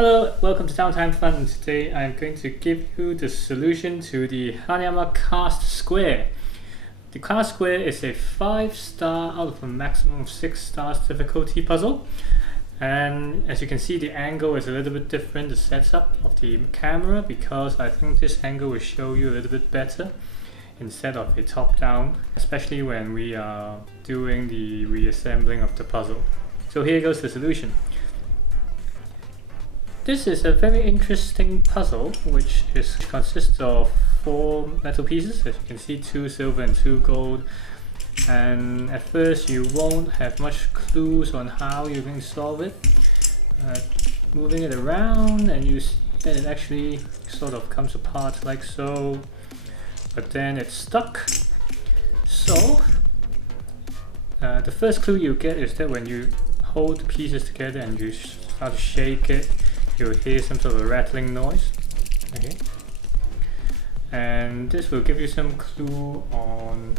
Hello, welcome to Downtime Fun. Today I'm going to give you the solution to the Hanayama Cast Square. The Cast Square is a 5-star out of a maximum of 6 stars difficulty puzzle. And as you can see, the angle is a little bit different, the setup of the camera, because I think this angle will show you a little bit better instead of a top-down, especially when we are doing the reassembling of the puzzle. So here goes the solution. This is a very interesting puzzle which consists of 4 metal pieces, as you can see, 2 silver and 2 gold. And at first you won't have much clues on how you're going to solve it. Moving it around and you see that it actually sort of comes apart like so, but then it's stuck. So the first clue you get is that when you hold the pieces together and you start to shake it, you'll hear some sort of rattling noise. Okay, and this will give you some clue on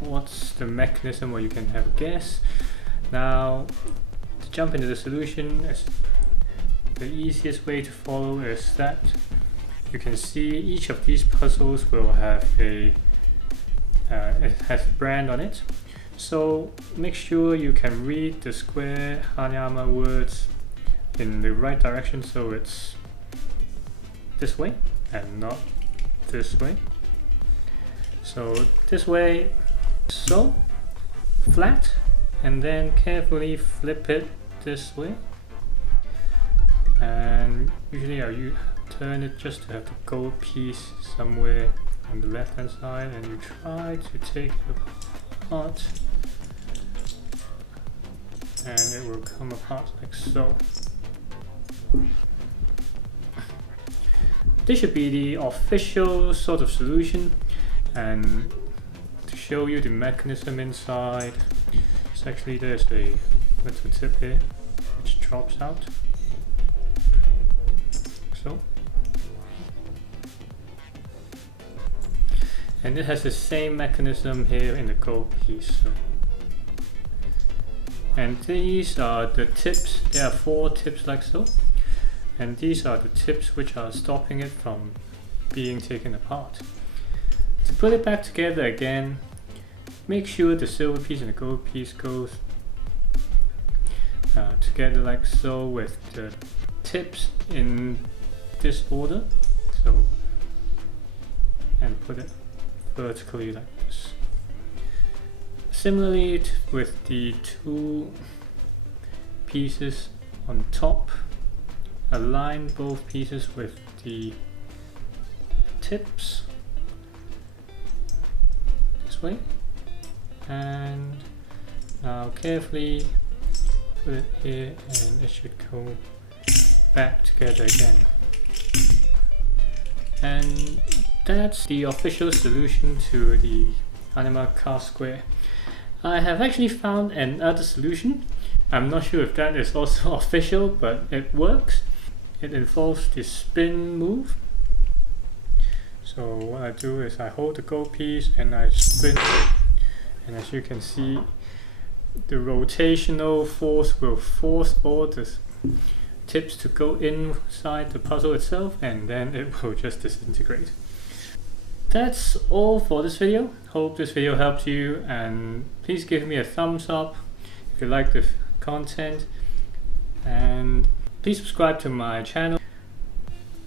what's the mechanism, or you can have a guess. Now, to jump into the solution, the easiest way to follow is that you can see each of these puzzles will have it has a brand on it. So make sure you can read the square Hanayama words in the right direction, so it's this way and not this way. So this way, so flat, and then carefully flip it this way, and usually I turn it just to have the gold piece somewhere on the left hand side, and you try to take it apart and it will come apart like so. This should be the official sort of solution, and to show you the mechanism inside, it's actually there's a little tip here which drops out, so, and it has the same mechanism here in the gold piece. So. And these are the tips. There are 4 tips like so, and these are the tips which are stopping it from being taken apart. To put it back together again, make sure the silver piece and the gold piece goes together like so, with the tips in this order. So, and put it vertically like this. Similarly with the 2 pieces on top, align both pieces with the tips this way, and now carefully put it here and it should go back together again. And that's the official solution to the Hanayama Cast Square. I have actually found another solution. I'm not sure if that is also official, but it works. It involves the spin move. So what I do is I hold the gold piece and I spin it, and as you can see, the rotational force will force all the tips to go inside the puzzle itself, and then it will just disintegrate. That's all for this video. Hope this video helped you, and please give me a thumbs up if you like the content, and please subscribe to my channel.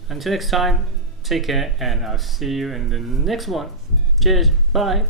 Until next time, take care, and I'll see you in the next one. Cheers, bye.